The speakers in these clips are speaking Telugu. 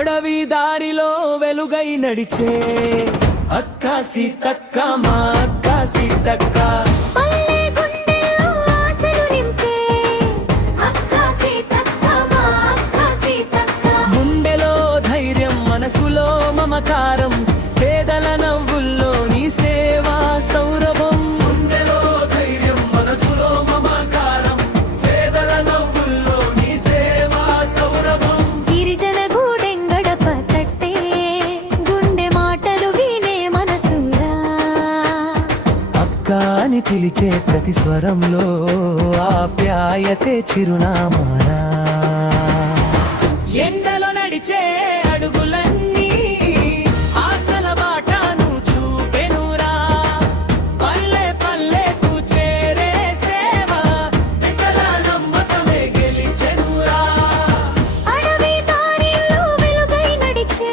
అడవి దారిలో వెలుగై నడిచే అక్క సీతక్క మా అక్క సీతక్క గుండెలో ధైర్యం మనసులో మమకారం పేదల నవ్వుల్లో నీ సేవా సౌరభం గుండెలో ధైర్యం మనసులో మమకారం పేదల నవ్వుల్లో నీ సేవా సౌరభం గిరిజన గూడెంగడప తట్టే గుండె మాటలు వినే మనసురా అక్క అని పిలిచే ప్రతి స్వరంలో ఆప్యాయతే చిరునామారా ఎండలో నడిచే అడుగులన్నీ ఆశల బాటను చూపెనురా పల్లె పల్లెకు చేరే సేవ వికల నమ్మకమే గెలిచెనురా అడవి దారిలో వెలుగై నడిచే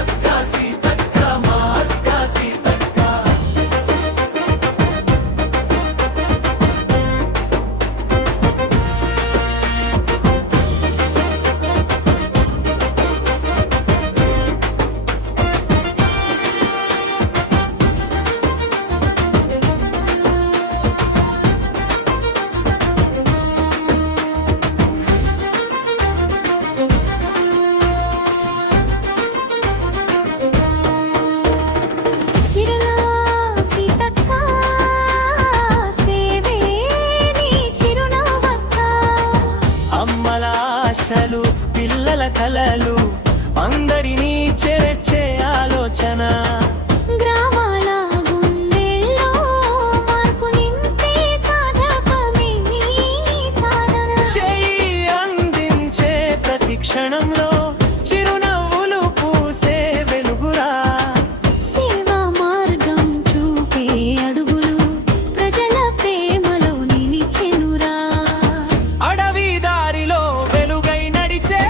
అక్క సీతక్క మా అక్క సీతక్క చిరునా సీతక్క సేవే నీ చిరునవ్వక్క అమ్మల ఆశలు పిల్లల కలలు అందరినీ చేర్చే ఆలోచన గ్రామాల గుండెల్లో మార్పు నింపే సాధకమే నీ సాధన చేయి అందించే ప్రతి క్షణంలో చిరునవ్వులు పూసే వెలుగురా సేవా మార్గం చూపే అడుగులు ప్రజల ప్రేమలో నిలిచెనురా అడవి దారిలో వెలుగై నడిచే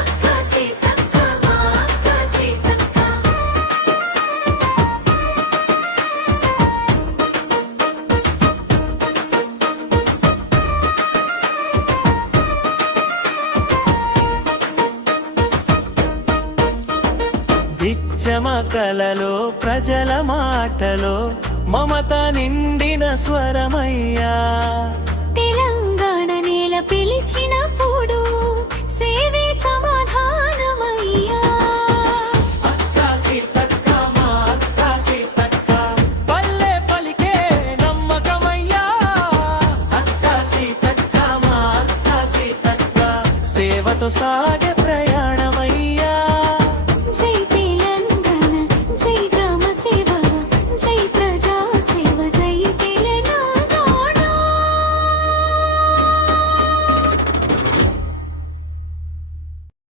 అక్క సీతక్క మా అక్క సీతక్క దిచ్చమకలలో ప్రజల మాటలో మమత నిండిన స్వరమయ్యా తెలంగాణ నేల పిలిచినప్పుడు సేవే సమాధానమయ్యా అక్క సీతక్క మా అక్క సీతక్క పల్లె పలికే నమ్మకమయ్యా అక్క సీతక్క మా అక్క సీతక్క సేవతో సాగే ప్రయాణం